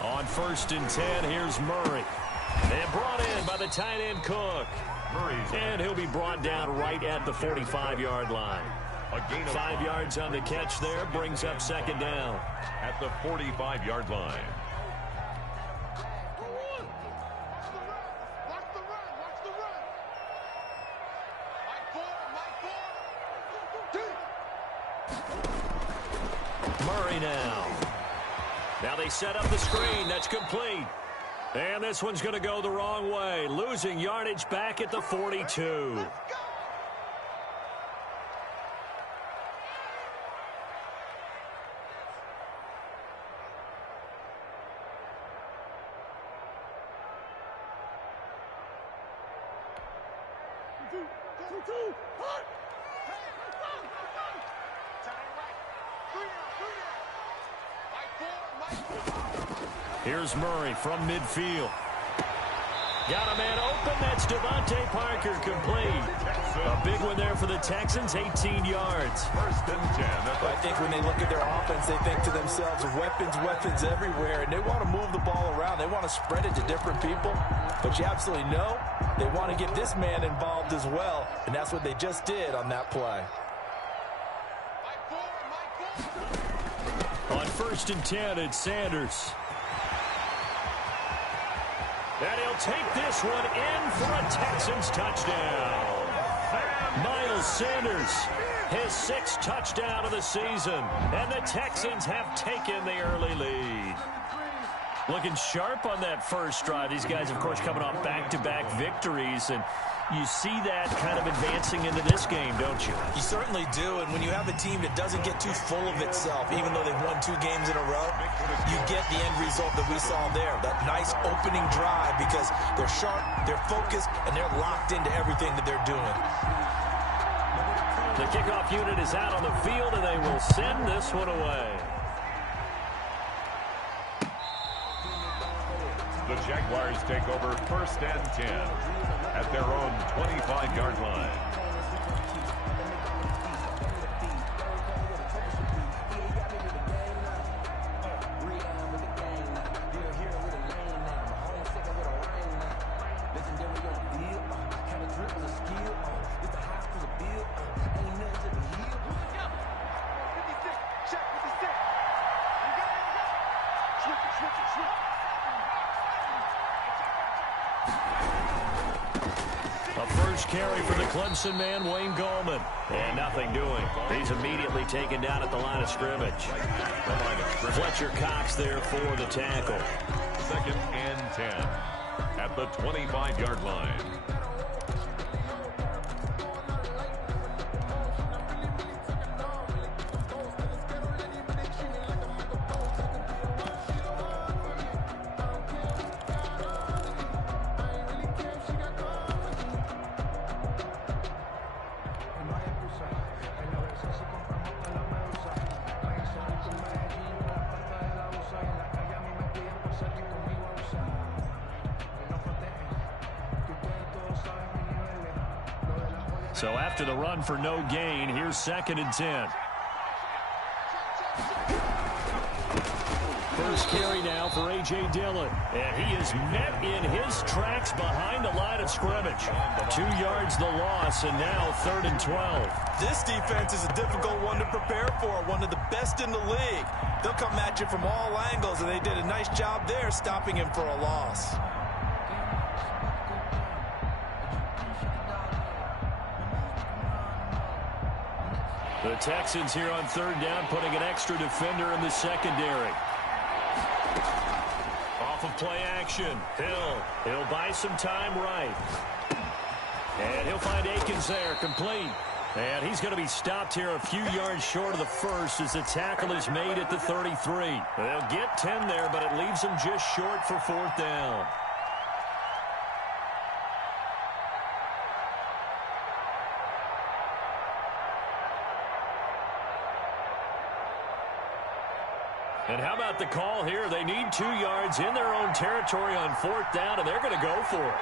On 1st and 10, here's Murray. And brought in by the tight end Cook. And he'll be brought down right at the 45-yard line. 5 yards on the catch there, brings up 2nd down. At the 45-yard line. Murray now. Now they set up the screen. That's complete. And this one's going to go the wrong way. Losing yardage back at the 42. Here's Murray from midfield. Got a man open. That's Devontae Parker, complete. A big one there for the Texans, 18 yards. 1st and 10. I think when they look at their offense, they think to themselves, weapons everywhere, and they want to move the ball around. They want to spread it to different people. But you absolutely know they want to get this man involved as well, and that's what they just did on that play. On 1st and 10, it's Sanders. And he'll take this one in for a Texans touchdown. Miles Sanders, his 6th touchdown of the season. And the Texans have taken the early lead. Looking sharp on that first drive. These guys, of course, coming off back-to-back victories. And you see that kind of advancing into this game, don't you? You certainly do, and when you have a team that doesn't get too full of itself, even though they've won 2 games in a row, you get the end result that we saw there, that nice opening drive, because they're sharp, they're focused, and they're locked into everything that they're doing. The kickoff unit is out on the field, and they will send this one away. The Jaguars take over 1st and 10 at their own 25-yard line. Carry for the Clemson man, Wayne Gallman. And nothing doing. He's immediately taken down at the line of scrimmage. Fletcher Cox there for the tackle. 2nd and 10 at the 25-yard line. So after the run for no gain, here's 2nd and 10. First carry now for A.J. Dillon. And he is met in his tracks behind the line of scrimmage. 2 yards the loss, and now 3rd and 12. This defense is a difficult one to prepare for, one of the best in the league. They'll come at you from all angles, and they did a nice job there stopping him for a loss. The Texans here on 3rd down, putting an extra defender in the secondary. Off of play action. He'll buy some time right. And he'll find Akins there, complete. And he's going to be stopped here a few yards short of the first as the tackle is made at the 33. They'll get 10 there, but it leaves them just short for 4th down. And how about the call here? They need 2 yards in their own territory on 4th down, and they're going to go for it.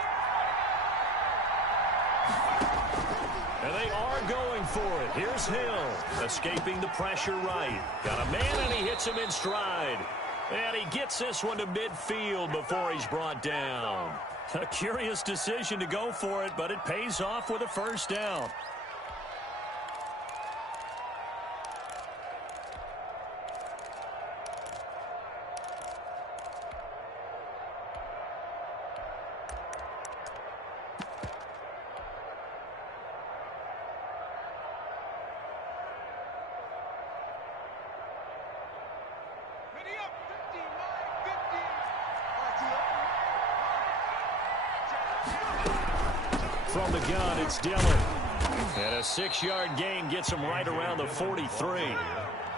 And they are going for it. Here's Hill, escaping the pressure right. Got a man, and he hits him in stride. And he gets this one to midfield before he's brought down. A curious decision to go for it, but it pays off with a first down. From the gun, it's Dillon. And a 6-yard gain gets him right around the 43.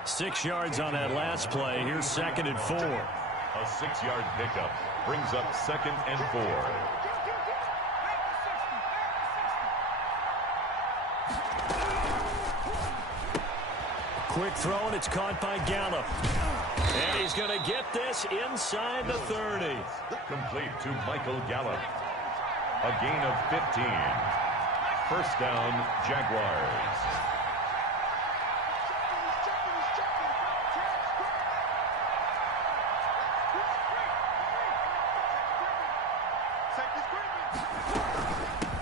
6 yards on that last play. Here's 2nd and 4. A 6-yard pickup brings up 2nd and 4. Quick throw, and it's caught by Gallup. And he's going to get this inside the 30. Complete to Michael Gallup. A gain of 15. First down, Jaguars.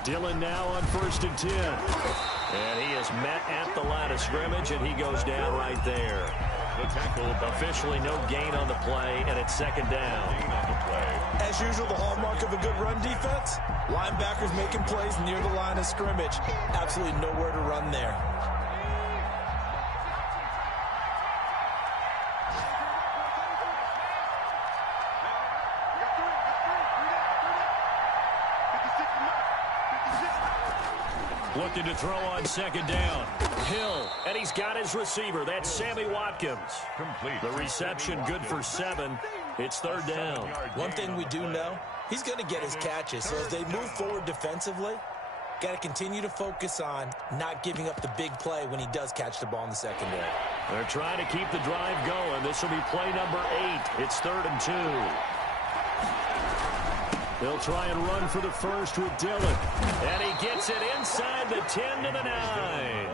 Dillon now on 1st and 10. And he is met at the line of scrimmage, and he goes down right there. The tackle, officially no gain on the play, and it's 2nd down. Gain on the play. As usual, the hallmark of a good run defense, linebackers making plays near the line of scrimmage. Absolutely nowhere to run there. Looking to throw on 2nd down. Hill, and he's got his receiver. That's Sammy Watkins. Complete. The reception good for 7. It's 3rd down. One thing we do know, he's going to get his catches. So as they move forward defensively, got to continue to focus on not giving up the big play when he does catch the ball in the secondary. They're trying to keep the drive going. This will be play number 8. It's 3rd and 2. They'll try and run for the first with Dillon. And he gets it inside the 10 to the 9.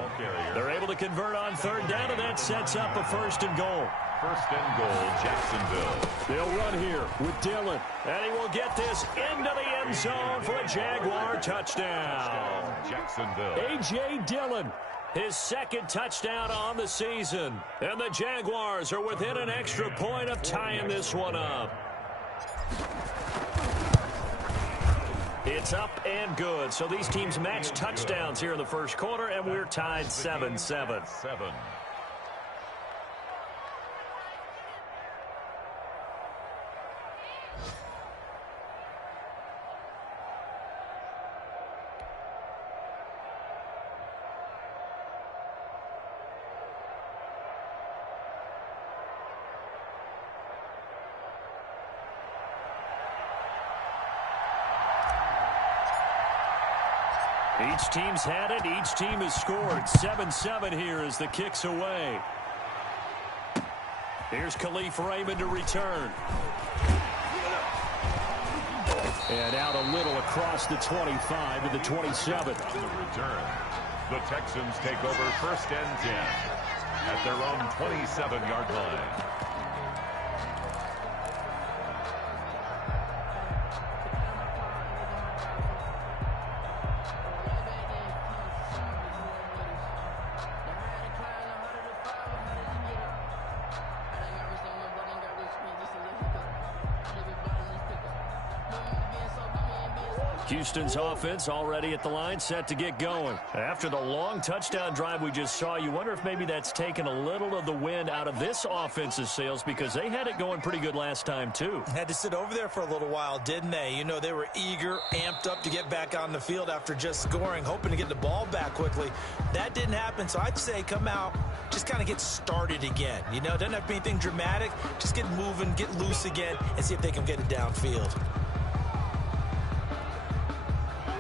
They're able to convert on 3rd down, and that sets up a 1st and goal. 1st and goal, Jacksonville. They'll run here with Dillon. And he will get this into the end zone for a Jaguar touchdown. Jacksonville. A.J. Dillon, his 2nd touchdown on the season. And the Jaguars are within an extra point of tying this one up. It's up and good. So these teams match touchdowns here in the 1st quarter, and we're tied 7-7. 7. Each team's had it. Each team has scored. 7-7 here as the kick's away. Here's Khalif Raymond to return. And out a little across the 25 to the 27. On the return, the Texans take over 1st and 10 at their own 27-yard line. Houston's offense already at the line, set to get going. After the long touchdown drive we just saw, you wonder if maybe that's taken a little of the wind out of this offense's sails, because they had it going pretty good last time, too. Had to sit over there for a little while, didn't they? You know, they were eager, amped up to get back on the field after just scoring, hoping to get the ball back quickly. That didn't happen, so I'd say come out, just kind of get started again. You know, doesn't have to be anything dramatic. Just get moving, get loose again, and see if they can get it downfield.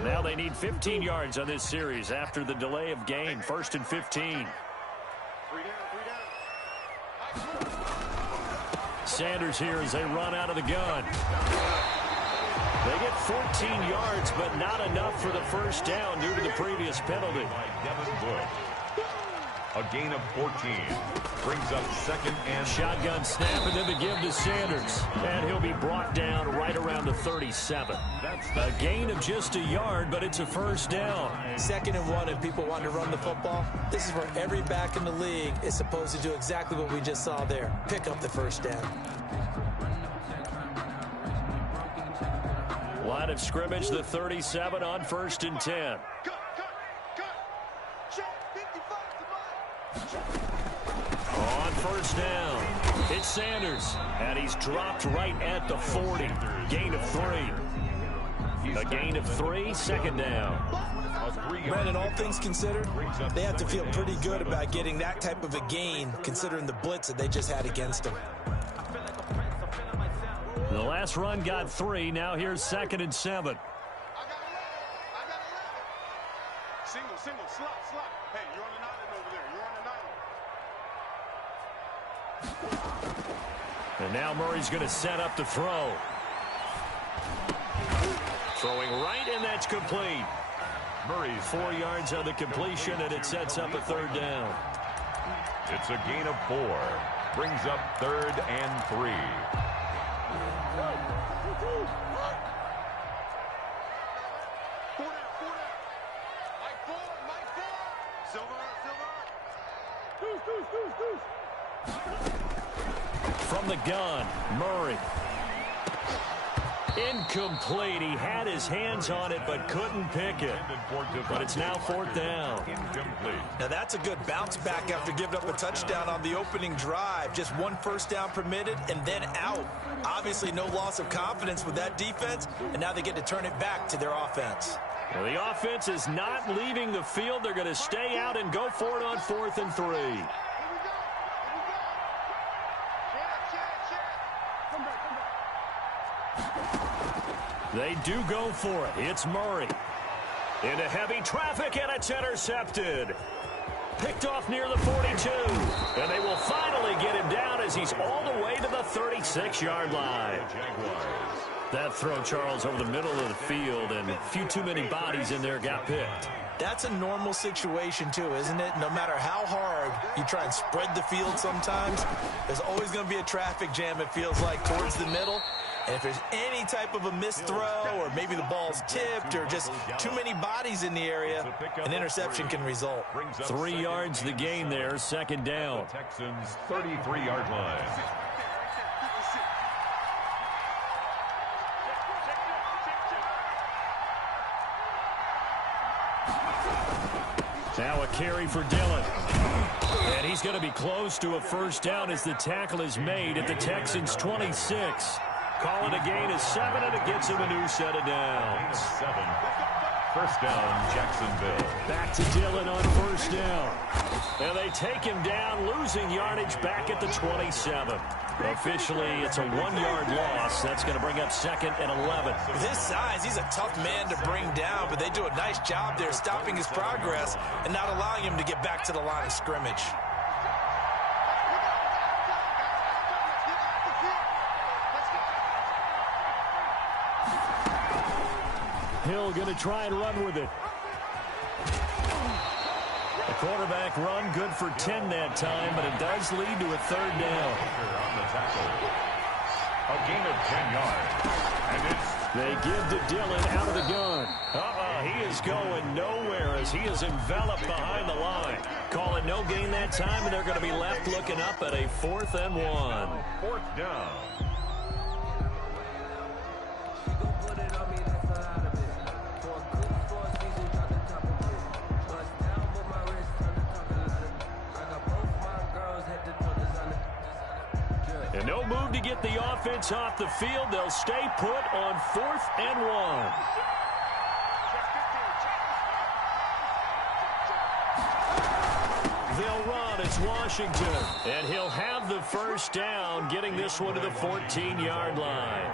Now they need 15 yards on this series after the delay of game. 1st and 15. Sanders here as they run out of the gun. They get 14 yards, but not enough for the first down due to the previous penalty. By Devin Bush. A gain of 14. Brings up second and... Shotgun snap and then the give to Sanders. And he'll be brought down right around the 37. A gain of just a yard, but it's a first down. 2nd and 1, and people want to run the football. This is where every back in the league is supposed to do exactly what we just saw there. Pick up the first down. Line of scrimmage, the 37 on 1st and 10. On 1st down, it's Sanders, and he's dropped right at the 40. Gain of 3. A gain of 3, 2nd down. Brandon, all things considered, they have to feel pretty good about getting that type of a gain, considering the blitz that they just had against them. The last run got 3. Now here's 2nd and 7. Single, slot. Hey, you're on an island over there. You're on an island. And now Murray's going to set up the throw. Throwing right, and that's complete. Murray 4 yards on the completion, and it sets up a 3rd down. It's a gain of 4. Brings up 3rd and 3. From the gun, Murray. Incomplete. He had his hands on it but couldn't pick it. But it's now 4th down. Incomplete. Now that's a good bounce back after giving up a touchdown on the opening drive. Just 1 first down permitted and then out. Obviously no loss of confidence with that defense, and now they get to turn it back to their offense. Well, the offense is not leaving the field. They're going to stay out and go for it on 4th and 3. They do go for it. It's Murray. Into heavy traffic, and it's intercepted. Picked off near the 42. And they will finally get him down as he's all the way to the 36-yard line. That throw, Charles, over the middle of the field, and a few too many bodies in there got picked. That's a normal situation, too, isn't it? No matter how hard you try and spread the field sometimes, there's always going to be a traffic jam, it feels like, towards the middle. And if there's any type of a missed throw, or maybe the ball's tipped, or just too many bodies in the area, an interception can result. 3 yards the gain there, 2nd down. Texans 33-yard line. Now a carry for Dillon. And he's going to be close to a first down as the tackle is made at the Texans' 26. Calling a gain of 7, and it gets him a new set of downs. 7. First down, Jacksonville. Back to Dillon on 1st down. And they take him down, losing yardage back at the 27. Officially, it's a 1-yard loss. That's going to bring up 2nd and 11. With his size, he's a tough man to bring down, but they do a nice job there stopping his progress and not allowing him to get back to the line of scrimmage. Hill going to try and run with it. The quarterback run good for 10 that time, but it does lead to a 3rd down. On the tackle. A gain of 10 yards. And they give to Dillon out of the gun. He is going nowhere as he is enveloped behind the line. Call it no gain that time, and they're going to be left looking up at a 4th and 1. 4th down. And no move to get the offense off the field. They'll stay put on 4th and 1. They'll run. It's Washington. And he'll have the first down, getting this one to the 14-yard line.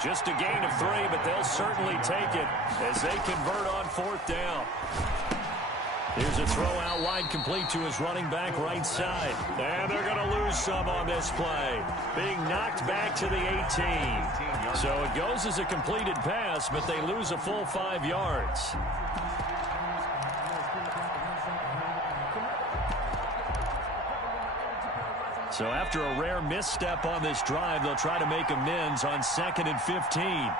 Just a gain of 3, but they'll certainly take it as they convert on 4th down. Here's a throw out wide, complete to his running back right side. And they're going to lose some on this play. Being knocked back to the 18. So it goes as a completed pass, but they lose a full 5 yards. So after a rare misstep on this drive, they'll try to make amends on 2nd and 15.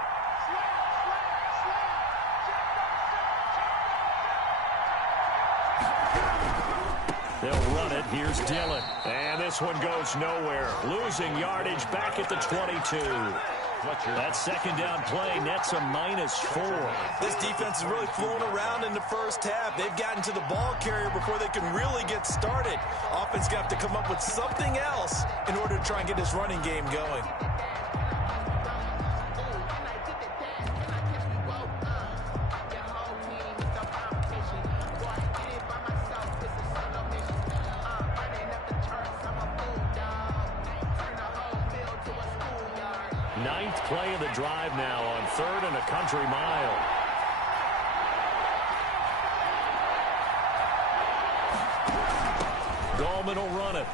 They'll run it. Here's Dillon. And this one goes nowhere. Losing yardage back at the 22. That second down play nets a -4. This defense is really flown around in the first half. They've gotten to the ball carrier before they can really get started. Offense got to come up with something else in order to try and get this running game going. Ninth play of the drive now on 3rd and a country mile. Gallman will run it.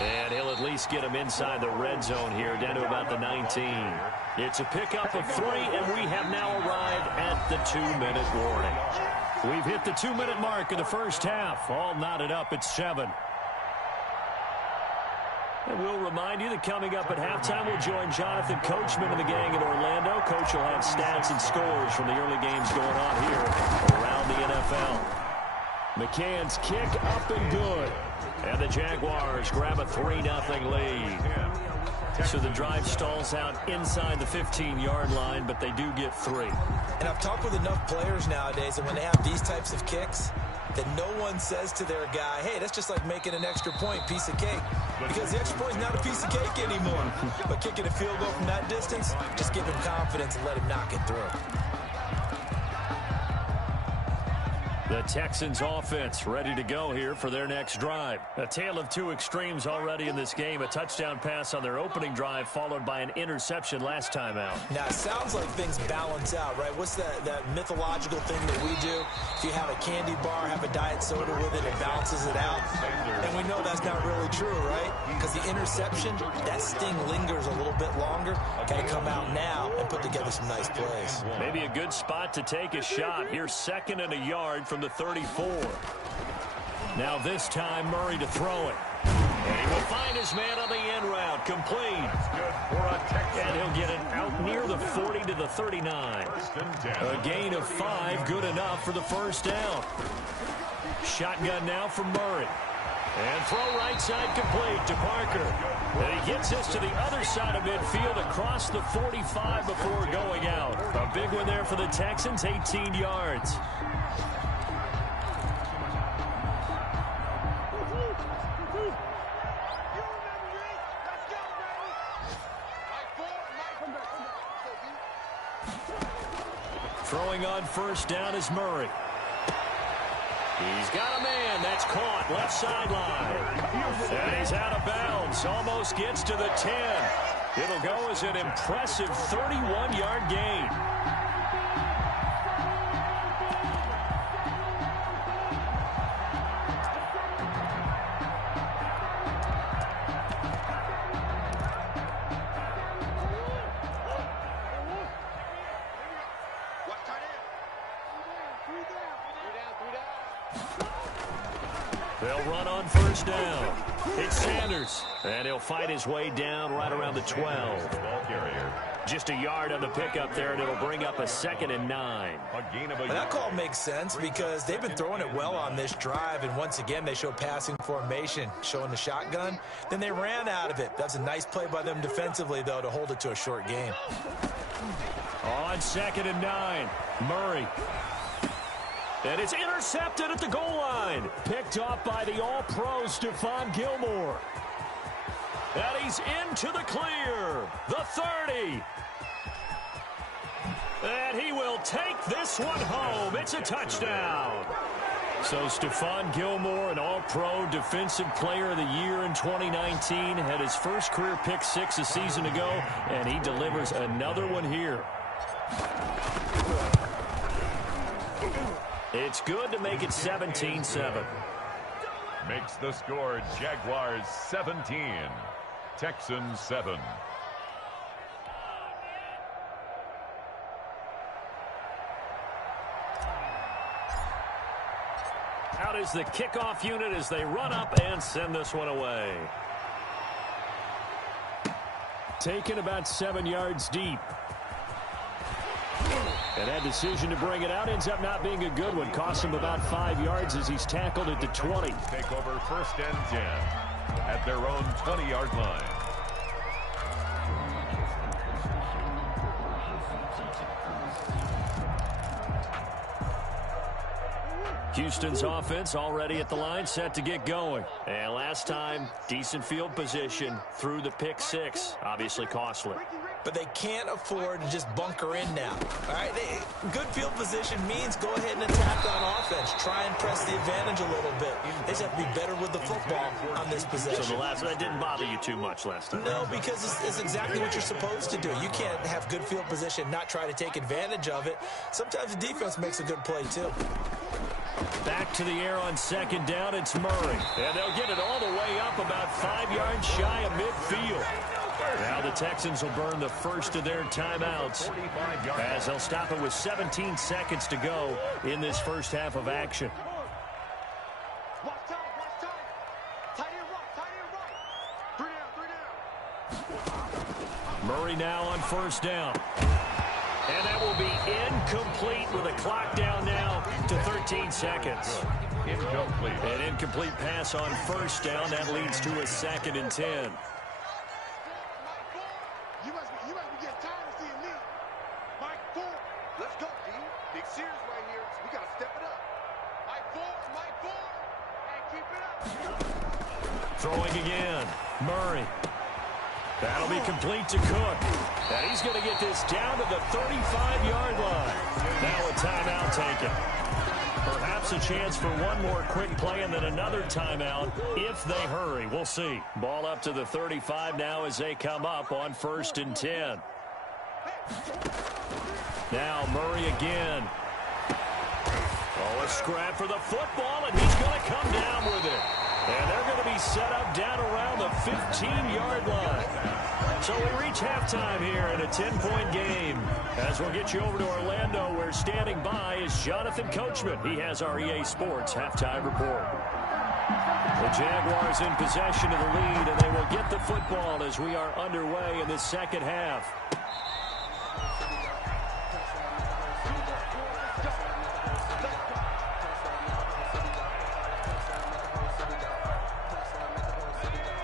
And he'll at least get him inside the red zone here, down to about the 19. It's a pickup of 3, and we have now arrived at the 2-minute warning. We've hit the 2-minute mark of the first half. All knotted up at 7. And we'll remind you that coming up at halftime, we'll join Jonathan Coachman and the gang in Orlando. Coach will have stats and scores from the early games going on here around the NFL. McCann's kick up and good. And the Jaguars grab a 3-0 lead. So the drive stalls out inside the 15-yard line, but they do get 3. And I've talked with enough players nowadays that when they have these types of kicks, that no one says to their guy, hey, that's just like making an extra point, piece of cake. Because the extra point is not a piece of cake anymore. But kicking a field goal from that distance, just give him confidence and let him knock it through. The Texans offense ready to go here for their next drive. A tale of two extremes already in this game. A touchdown pass on their opening drive followed by an interception last time out. Now, it sounds like things balance out, right? What's that mythological thing that we do? If you have a candy bar, have a diet soda with it, it balances it out. And we know that's not really true, right? Because the interception, that sting lingers a little bit longer. Got to come out now and put together some nice plays. Maybe a good spot to take a shot. Here's 2nd and a yard from the 34. Now this time Murray to throw it. And he will find his man on the end route. Complete. And he'll get it out near the 40 to the 39. A gain of 5, good enough for the first down. Shotgun now from Murray. And throw right side complete to Parker. And he gets this to the other side of midfield across the 45 before going out. A big one there for the Texans, 18 yards. Throwing on first down is Murray. He's got a man. That's caught left sideline. And he's out of bounds. Almost gets to the 10. It'll go as an impressive 31-yard gain. They'll run on first down. It's Sanders. And he'll fight his way down right around the 12. Ball carrier. Just a yard on the pickup there, and it'll bring up a 2nd and 9. A gain of a Well, that call makes sense because they've been throwing it well on this drive, and once again they show passing formation, showing the shotgun. Then they ran out of it. That's a nice play by them defensively, though, to hold it to a short game. On 2nd and 9, Murray. And it's intercepted at the goal line. Picked off by the All-Pro Stephon Gilmore. And he's into the clear. The 30. And he will take this one home. It's a touchdown. So Stephon Gilmore, an All-Pro Defensive Player of the Year in 2019, had his first career pick 6 a season ago, and he delivers another one here. It's good to make it 17-7. Makes the score Jaguars 17, Texans 7. Out is the kickoff unit as they run up and send this one away. Taken about 7 yards deep. And that decision to bring it out ends up not being a good one. Costs him about 5 yards as he's tackled at the 20. Take over 1st and 10 at their own 20-yard line. Houston's offense already at the line, set to get going. And last time, decent field position through the pick 6. Obviously costly. But they can't afford to just bunker in now. All right, good field position means go ahead and attack on offense. Try and press the advantage a little bit. They just have to be better with the football on this possession. So that didn't bother you too much last time? No, because it's exactly what you're supposed to do. You can't have good field position, not try to take advantage of it. Sometimes the defense makes a good play, too. Back to the air on 2nd down, it's Murray. And they'll get it all the way up about 5 yards shy of midfield. Now the Texans will burn the first of their timeouts as they'll stop it with 17 seconds to go in this first half of action. Murray now on 1st down. And that will be incomplete with a clock down now to 13 seconds. Incomplete. An incomplete pass on 1st down. That leads to a 2nd and 10. You must be getting tired of seeing me. Mike 4. Let's go, D. Big series right here. We got to step it up. Mike 4. And keep it up. Throwing again. Murray. That'll be complete to Cook. And he's going to get this down to the 35-yard line. Now a timeout taken. Perhaps a chance for one more quick play and then another timeout if they hurry. We'll see. Ball up to the 35 now as they come up on 1st and 10. Now Murray again. Oh, a scrap for the football, and he's going to come down with it. And they're going to be set up down around the 15-yard line. So we reach halftime here in a 10-point game. As we'll get you over to Orlando, where standing by is Jonathan Coachman. He has our EA Sports halftime report. The Jaguars in possession of the lead, and they will get the football as we are underway in the second half.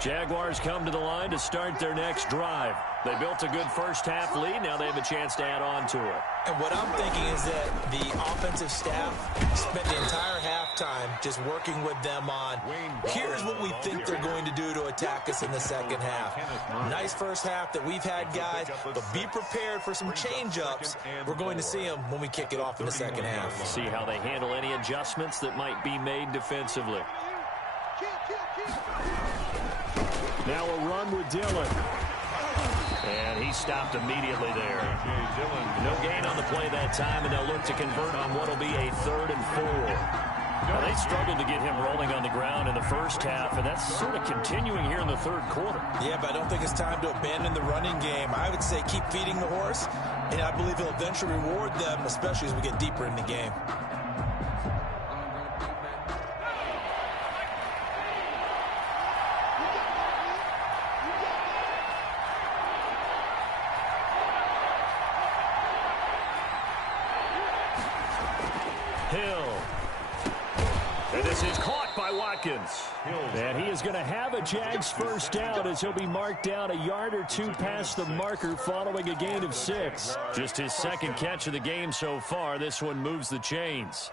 Jaguars come to the line to start their next drive. They built a good first half lead. Now they have a chance to add on to it. And what I'm thinking is that the offensive staff spent the entire halftime just working with them on, here's what we think they're going to do to attack us in the second half. Nice first half that we've had, guys, but be prepared for some change-ups. We're going to see them when we kick it off in the second half. See how they handle any adjustments that might be made defensively. Now a run with Dillon. And he stopped immediately there. No gain on the play that time, and they'll look to convert on what will be a 3rd and 4. Now, they struggled to get him rolling on the ground in the first half, and that's sort of continuing here in the 3rd quarter. Yeah, but I don't think it's time to abandon the running game. I would say keep feeding the horse, and I believe he'll eventually reward them, especially as we get deeper in the game. And he is going to have a Jags first down as he'll be marked down a yard or 2 past the marker following a gain of 6. Just his 2nd catch of the game so far. This one moves the chains.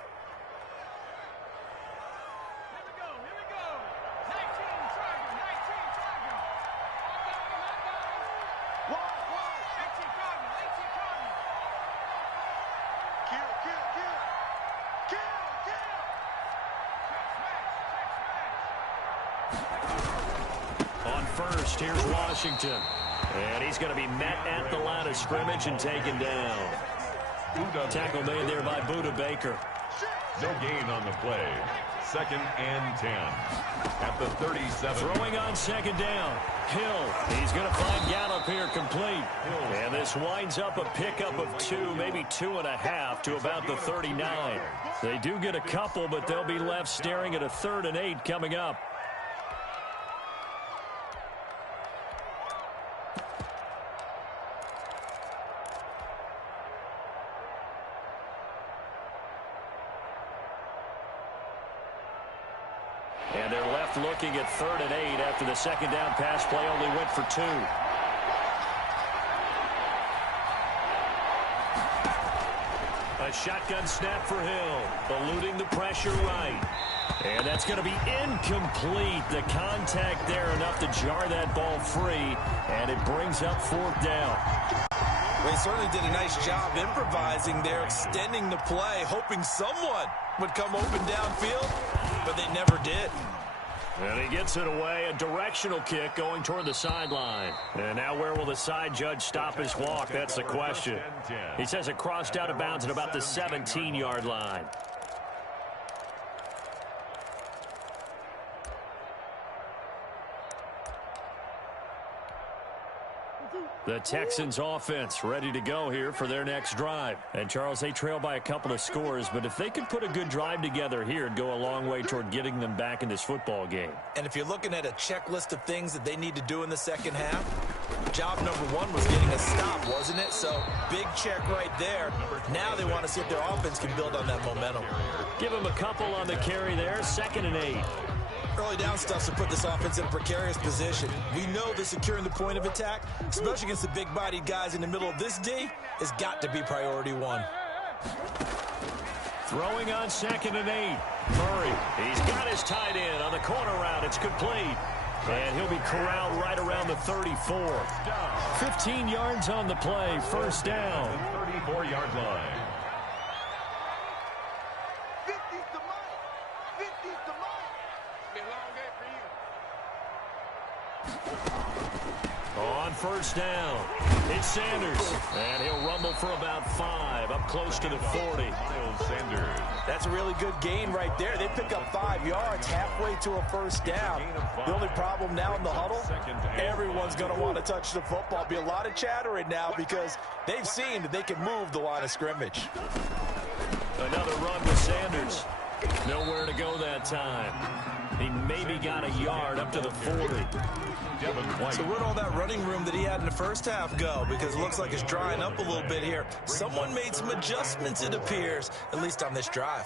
Here's Washington. And he's going to be met at the line of scrimmage and taken down. Tackle made there by Buda Baker. No gain on the play. 2nd and 10. At the 37. Throwing on 2nd down. Hill. He's going to find Gallup here complete. And this winds up a pickup of 2, maybe 2.5 to about the 39. They do get a couple, but they'll be left staring at a 3rd and 8 coming up. And they're left looking at 3rd and 8 after the 2nd down pass play only went for 2. A shotgun snap for Hill, eluding the pressure right. And that's going to be incomplete. The contact there enough to jar that ball free, and it brings up 4th down. They certainly did a nice job improvising there, extending the play, hoping someone would come open downfield, but they never did. And he gets it away, a directional kick going toward the sideline. And now where will the side judge stop his walk? That's the question. He says it crossed out of bounds at about the 17-yard line. The Texans offense ready to go here for their next drive. And Charles, they trail by a couple of scores, but if they could put a good drive together here, it'd go a long way toward getting them back in this football game. And if you're looking at a checklist of things that they need to do in the 2nd half, job number 1 was getting a stop, wasn't it? So big check right there. Now they want to see if their offense can build on that momentum. Give them a couple on the carry there, 2nd and 8. Early down stuff to put this offense in a precarious position. We know that securing the point of attack, especially against the big-bodied guys in the middle of this D, has got to be priority 1. Throwing on 2nd and 8. Murray, he's got his tight end on the corner route. It's complete. And he'll be corralled right around the 34. 15 yards on the play, 1st down. 34-yard line. 50's the money. 50's the money. Been a long day for you. On 1st down, it's Sanders. And he'll rumble for about 5, up close to the 40. Miles Sanders. That's a really good gain right there. They pick up 5 yards halfway to a 1st down. The only problem now in the huddle, everyone's going to want to touch the football. Be a lot of chattering now because they've seen that they can move the line of scrimmage. Another run with Sanders. Nowhere to go that time. He maybe got a yard up to the 40. So where'd all that running room that he had in the 1st half go? Because it looks like it's drying up a little bit here. Someone made some adjustments, it appears, at least on this drive.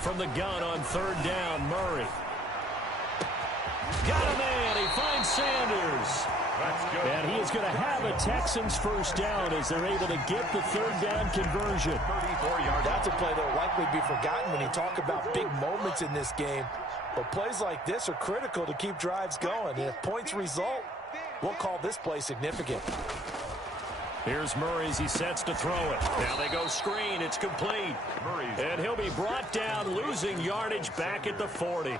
From the gun on 3rd down, Murray. Got a man. He finds Sanders. And he is going to have a Texans 1st down as they're able to get the 3rd down conversion. 34-yard. That's a play that will likely be forgotten when you talk about big moments in this game. But plays like this are critical to keep drives going. And if points result, we'll call this play significant. Here's Murray as he sets to throw it. Now they go screen. It's complete. And he'll be brought down, losing yardage back at the 40.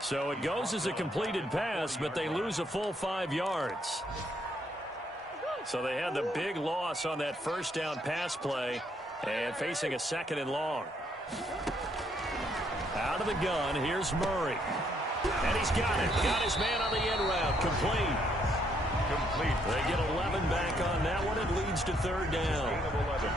So it goes as a completed pass, but they lose a full 5 yards. So they had the big loss on that 1st down pass play and facing a 2nd and long. Out of the gun, here's Murray. And he's got it. Got his man on the end route. Complete. They get 11 back on that one. It leads to 3rd down.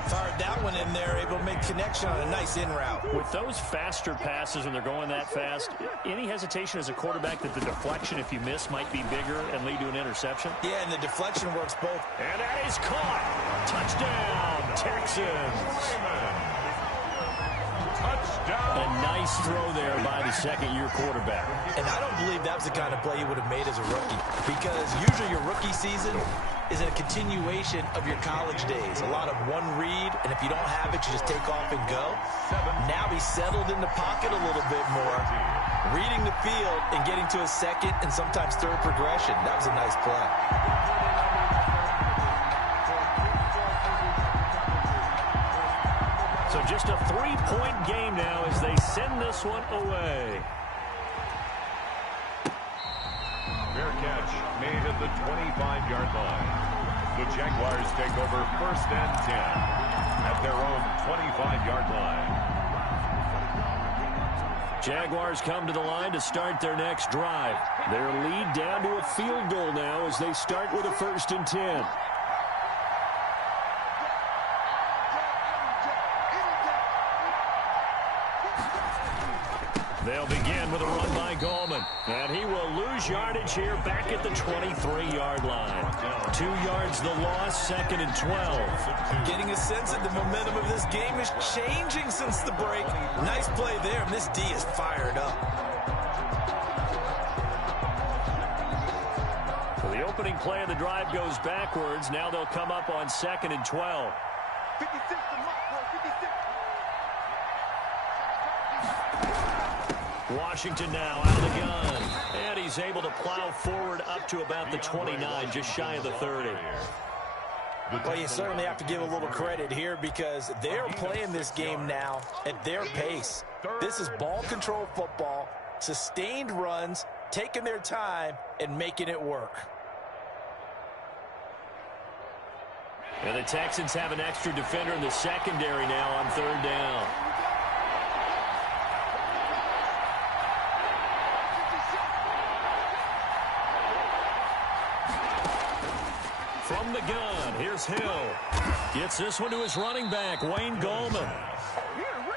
Fired that one in there, able to make connection on a nice in route. With those faster passes when they're going that fast, any hesitation as a quarterback that the deflection, if you miss, might be bigger and lead to an interception? Yeah, and the deflection works both. And that is caught. Touchdown, Texans. Touchdown. A nice throw there by the 2nd-year quarterback. And I don't believe that was the kind of play he would have made as a rookie, because usually your rookie season is a continuation of your college days. A lot of one read, and if you don't have it, you just take off and go. Now he's settled in the pocket a little bit more, reading the field and getting to a 2nd and sometimes 3rd progression. That was a nice play. So just a 3-point game now as they send this one away. Fair catch made at the 25-yard line. The Jaguars take over 1st and 10. at their own 25-yard line. Jaguars come to the line to start their next drive. Their lead down to a field goal now as they start with a 1st and 10. They'll begin with a run by Gallman. And he will lose yardage here back at the 23-yard line. 2 yards the loss, 2nd and 12. Getting a sense that the momentum of this game is changing since the break. Nice play there, and this D is fired up. So the opening play of the drive goes backwards. Now they'll come up on 2nd and 12. 56 to Mike, bro. 56. Washington now out of the gun. And he's able to plow forward up to about the 29, just shy of the 30. Well, you certainly have to give a little credit here because they're playing this game now at their pace. This is ball control football, sustained runs, taking their time, and making it work. And the Texans have an extra defender in the secondary now on 3rd down. From the gun, here's Hill. Gets this one to his running back, Wayne Gallman.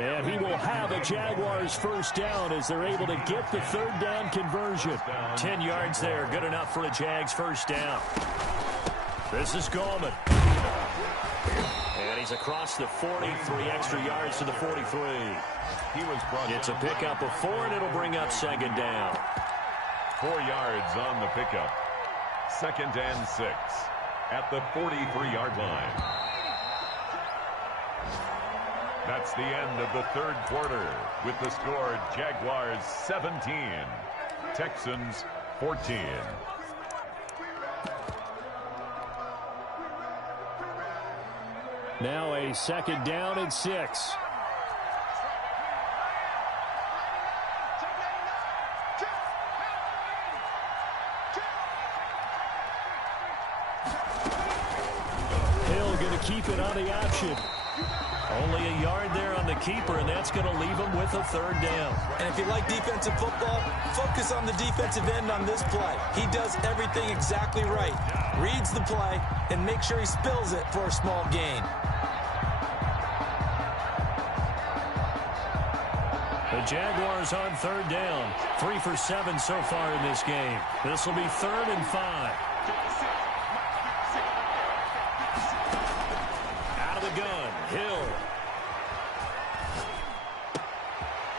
And he will have a Jaguars 1st down as they're able to get the 3rd down conversion. 10 yards there, good enough for a Jags 1st down. This is Gallman. And he's across the 40, 3 extra yards to the 43. It's a pickup of 4, and it'll bring up 2nd down. 4 yards on the pickup. 2nd and 6 at the 43-yard line. That's the end of the 3rd quarter with the score Jaguars 17, Texans 14. Now a 2nd down and 6. Hill going to keep it on the option. Only a yard there on the keeper, and that's going to leave him with a 3rd down. And if you like defensive football, focus on the defensive end on this play. He does everything exactly right. Reads the play and makes sure he spills it for a small gain. The Jaguars on 3rd down. 3 for 7 so far in this game. This will be 3rd and 5. Out of the gun, Hill.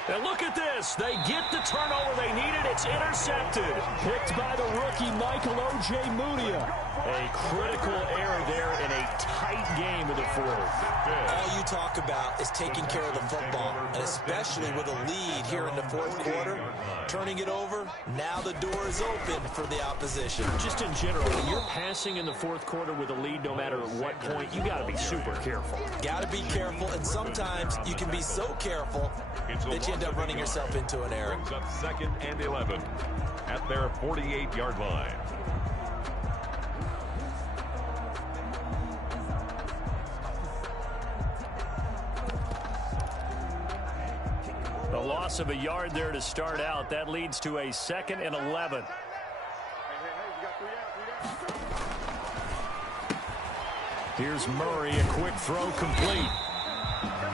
And look at this. They get the turnover they needed. It's intercepted. Picked by the rookie, Michael Ojemudia. A critical error there in a tight game of the 4th. All you talk about is taking care of the football, and especially with a lead here in the 4th quarter. Turning it over, now the door is open for the opposition. Just in general, when you're passing in the 4th quarter with a lead, no matter at what point, you got to be super careful. Got to be careful, and sometimes you can be so careful that you end up running yourself into an error. Brings up 2nd and 11 at their 48-yard line. The loss of a yard there to start out. That leads to a 2nd and 11. Here's Murray, a quick throw complete.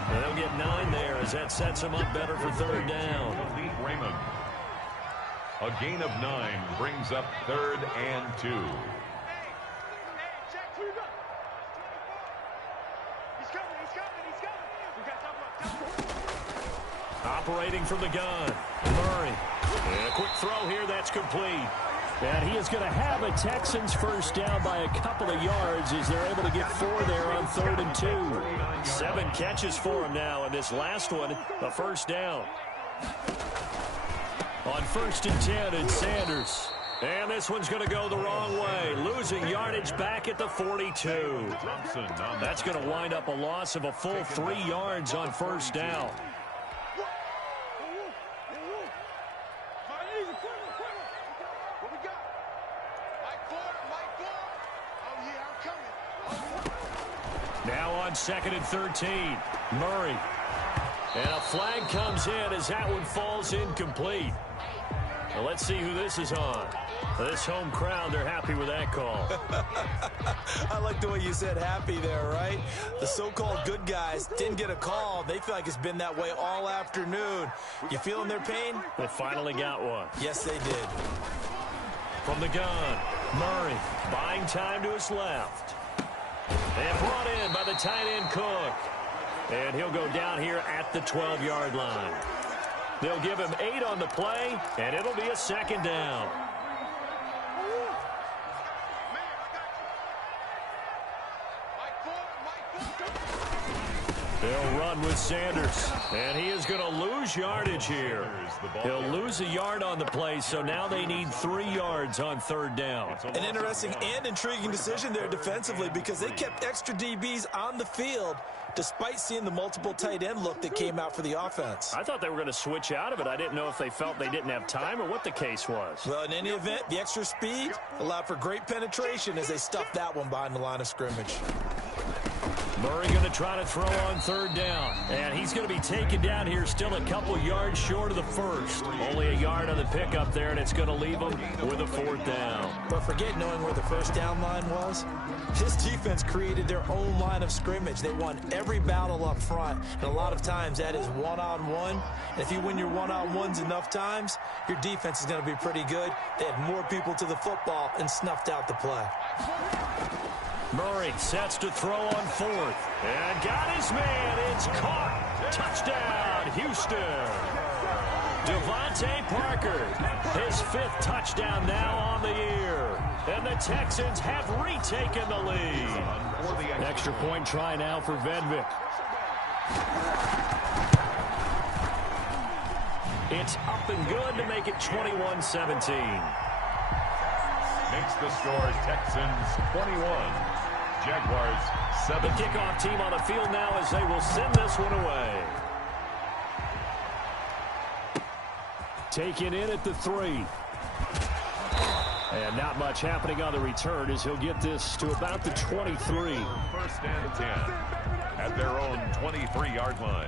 And they'll get 9 there as that sets him up better for 3rd down. Raymond. A gain of 9 brings up 3rd and 2. Operating from the gun, Murray. And a quick throw here, that's complete. And he is going to have a Texans 1st down by a couple of yards as they're able to get 4 there on 3rd and 2. 7 catches for him now, and this last one, a 1st down. On 1st and 10, it's Sanders. And this one's going to go the wrong way, losing yardage back at the 42. That's going to wind up a loss of a full 3 yards on 1st down. Now on 2nd and 13, Murray. And a flag comes in as that one falls incomplete. Well, let's see who this is on. This home crowd, they're happy with that call. I like the way you said happy there, right? The so-called good guys didn't get a call. They feel like it's been that way all afternoon. You feeling their pain? They finally got one. Yes, they did. From the gun, Murray buying time to his left. And brought in by the tight end Cook. And he'll go down here at the 12-yard line. They'll give him 8 on the play, and it'll be a 2nd down. They'll run with Sanders, and he is going to lose yardage here. He'll lose a yard on the play, so now they need 3 yards on 3rd down. An interesting and intriguing decision there defensively because they kept extra DBs on the field despite seeing the multiple tight end look that came out for the offense. I thought they were going to switch out of it. I didn't know if they felt they didn't have time or what the case was. Well, in any event, the extra speed allowed for great penetration as they stuffed that one behind the line of scrimmage. Murray going to try to throw on 3rd down. And he's going to be taken down here still a couple yards short of the first. Only a yard on the pickup there, and it's going to leave him with a 4th down. But forget knowing where the first down line was. This defense created their own line of scrimmage. They won every battle up front, and a lot of times that is one-on-one. And if you win your one-on-ones enough times, your defense is going to be pretty good. They had more people to the football and snuffed out the play. Murray sets to throw on 4th. And got his man. It's caught. Touchdown, Houston. Devontae Parker, his 5th touchdown now on the year. And the Texans have retaken the lead. Extra point try now for Vedvik. It's up and good to make it 21-17. Makes the score Texans 21, Jaguars 7. The kickoff team on the field now as they will send this one away. Taken in at the 3. And not much happening on the return as he'll get this to about the 23. 1st and 10 at their own 23-yard line.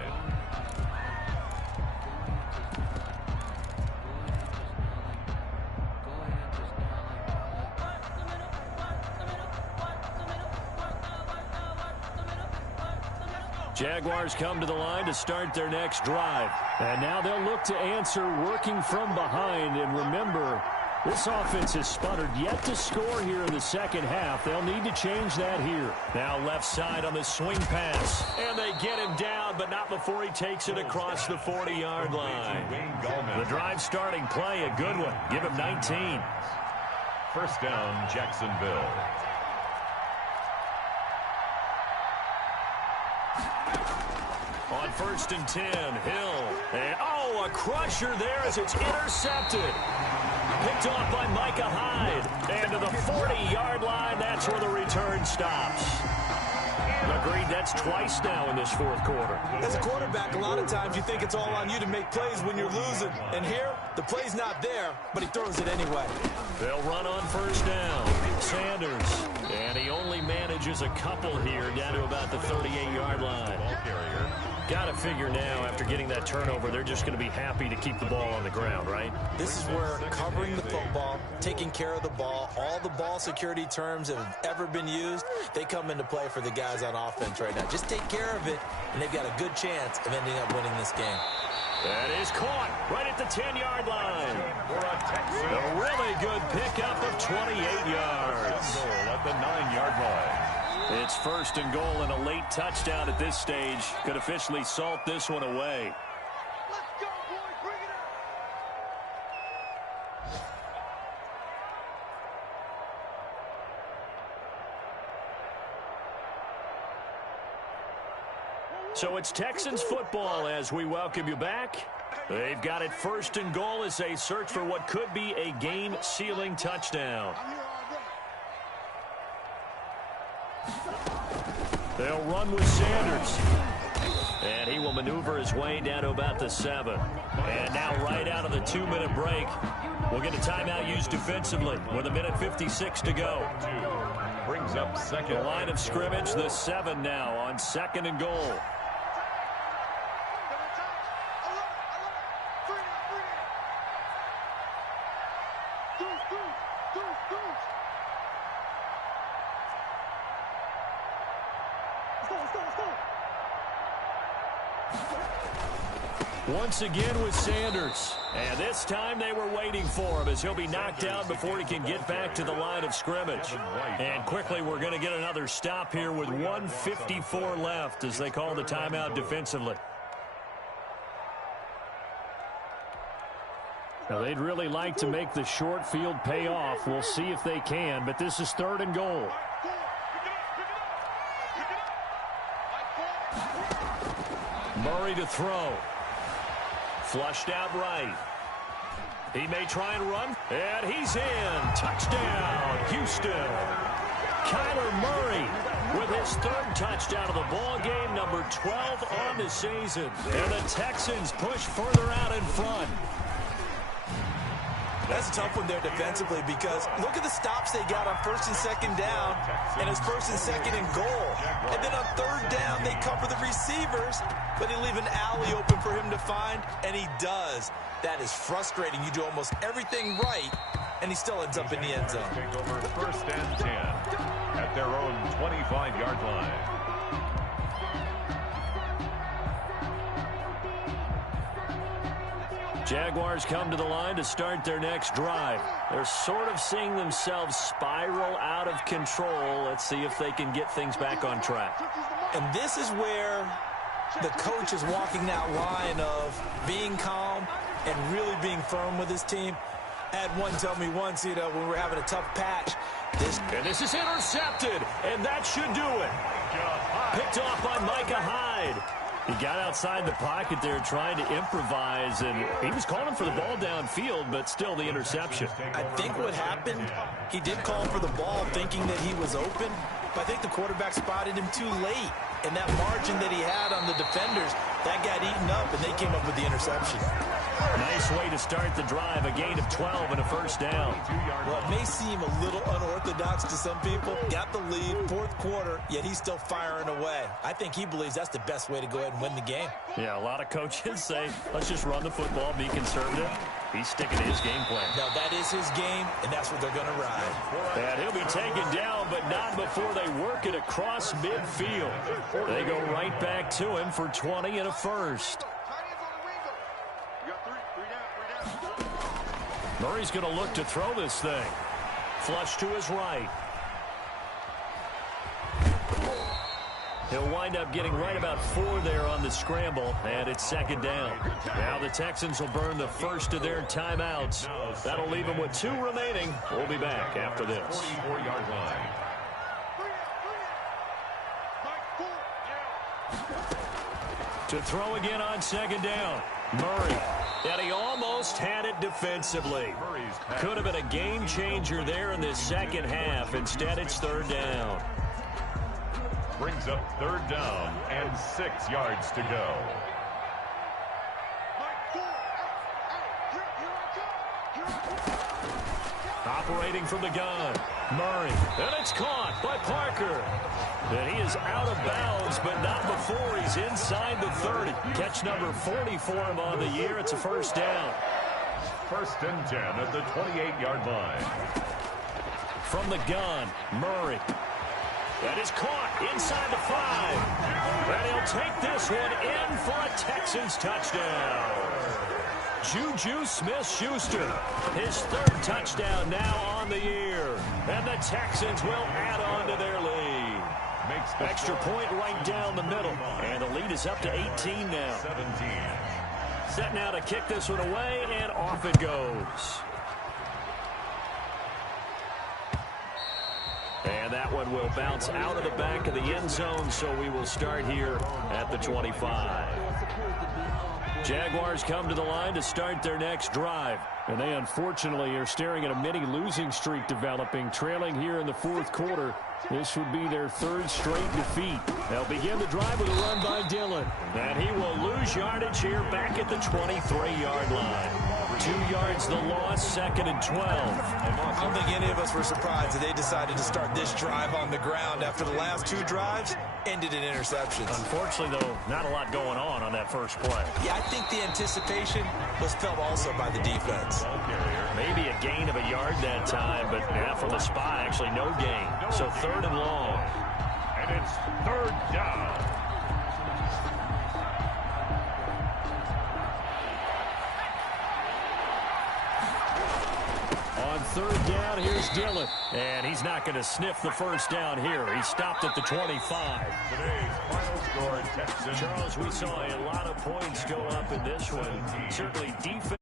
Jaguars come to the line to start their next drive. And now they'll look to answer working from behind. And remember, this offense has sputtered yet to score here in the 2nd half. They'll need to change that here. Now left side on the swing pass. And they get him down, but not before he takes it across the 40-yard line. The drive starting play, a good one. Give him 19. 1st down, Jacksonville. On 1st and 10, Hill. And, oh, a crusher there as it's intercepted. Picked off by Micah Hyde. And to the 40-yard line, that's where the return stops. Agreed, that's twice now in this 4th quarter. As a quarterback, a lot of times you think it's all on you to make plays when you're losing. And here, the play's not there, but he throws it anyway. They'll run on 1st down. Sanders. And he only manages a couple here down to about the 38-yard line. Got to figure now, after getting that turnover, they're just going to be happy to keep the ball on the ground, right? This is where covering the football, taking care of the ball, all the ball security terms that have ever been used, they come into play for the guys on offense right now. Just take care of it, and they've got a good chance of ending up winning this game. That is caught right at the 10-yard line. A really good pickup of 28 yards. At the 9-yard line. It's 1st and goal and a late touchdown at this stage. Could officially salt this one away. Let's go, boys. Bring it up. So it's Texans football as we welcome you back. They've got it 1st and goal as they search for what could be a game-sealing touchdown. They'll run with Sanders. And he will maneuver his way down to about the 7. And now right out of the 2-minute break, We'll get a timeout used defensively with 1:56 to go. Brings up second. The line of scrimmage, the 7 now on 2nd and goal. Once again with Sanders. And this time they were waiting for him as he'll be knocked down before he can get back to the line of scrimmage. And quickly we're going to get another stop here with 1:54 left as they call the timeout defensively. Now they'd really like to make the short field pay off. We'll see if they can, but this is 3rd and goal. Murray to throw. Flushed out right. He may try and run, and he's in. Touchdown, Houston. Kyler Murray with his 3rd touchdown of the ball game, number 12 on the season. And the Texans push further out in front. That's a tough one there defensively because look at the stops they got on 1st and 2nd down and it's 1st and 2nd and goal. And then on 3rd down, they cover the receivers, but they leave an alley open for him to find, and he does. That is frustrating. You do almost everything right, and he still ends up in the end zone. Take over 1st and 10 at their own 25-yard line. Jaguars come to the line to start their next drive. They're sort of seeing themselves spiral out of control. Let's see if they can get things back on track. And this is where the coach is walking that line of being calm and really being firm with his team. I had one tell me once, when we were having a tough patch. And this is intercepted, and that should do it. Picked off by Micah Hyde. He got outside the pocket there trying to improvise, and he was calling for the ball downfield, but still the interception. I think what happened, he did call for the ball thinking that he was open, but I think the quarterback spotted him too late. And that margin that he had on the defenders, that got eaten up, and they came up with the interception. Nice way to start the drive, a gain of 12 and a 1st down. Well, it may seem a little unorthodox to some people. Got the lead, 4th quarter, yet he's still firing away. I think he believes that's the best way to go ahead and win the game. Yeah, a lot of coaches say, let's just run the football, be conservative. He's sticking to his game plan. Now, that is his game, and that's what they're going to ride. And he'll be taken down, but not before they work it across midfield. They go right back to him for 20 and a 1st. Murray's going to look to throw this thing. Flush to his right. He'll wind up getting right about 4 there on the scramble, and it's 2nd down. Now the Texans will burn the 1st of their timeouts. That'll leave them with 2 remaining. We'll be back after this. 44-yard line. To throw again on 2nd down. Murray. And he almost had it defensively. Could have been a game changer there in this 2nd half. Instead, it's 3rd down. Brings up 3rd down and 6 yards to go. Operating from the gun. Murray. And it's caught by Parker. And he is out of bounds, but not before he's inside the 30. Catch number 40 for him on the year. It's a 1st down. 1st and 10 at the 28-yard line. From the gun, Murray. That is caught inside the 5. And he'll take this one in for a Texans touchdown. Juju Smith-Schuster, his 3rd touchdown now on the year. And the Texans will add on to their lead. Extra point right down the middle. And the lead is up to 18 now. 17. Set now to kick this one away, and off it goes. And that one will bounce out of the back of the end zone, so we will start here at the 25. Jaguars come to the line to start their next drive. And they unfortunately are staring at a mini losing streak developing, trailing here in the 4th quarter. This would be their 3rd straight defeat. They'll begin the drive with a run by Dillon. And he will lose yardage here back at the 23-yard line. 2 yards the loss, 2nd and 12. I don't think any of us were surprised that they decided to start this drive on the ground after the last 2 drives ended in interceptions. Unfortunately, though, not a lot going on that first play. Yeah, I think the anticipation was felt also by the defense. Maybe a gain of a yard that time, but yeah, from the spot, actually no gain. So 3rd and long. And it's 3rd down. On 3rd down, here's Dillon. And he's not going to sniff the first down here. He stopped at the 25. Today's final score, Texans. Charles, we saw a lot of points go up in this one. Certainly defense.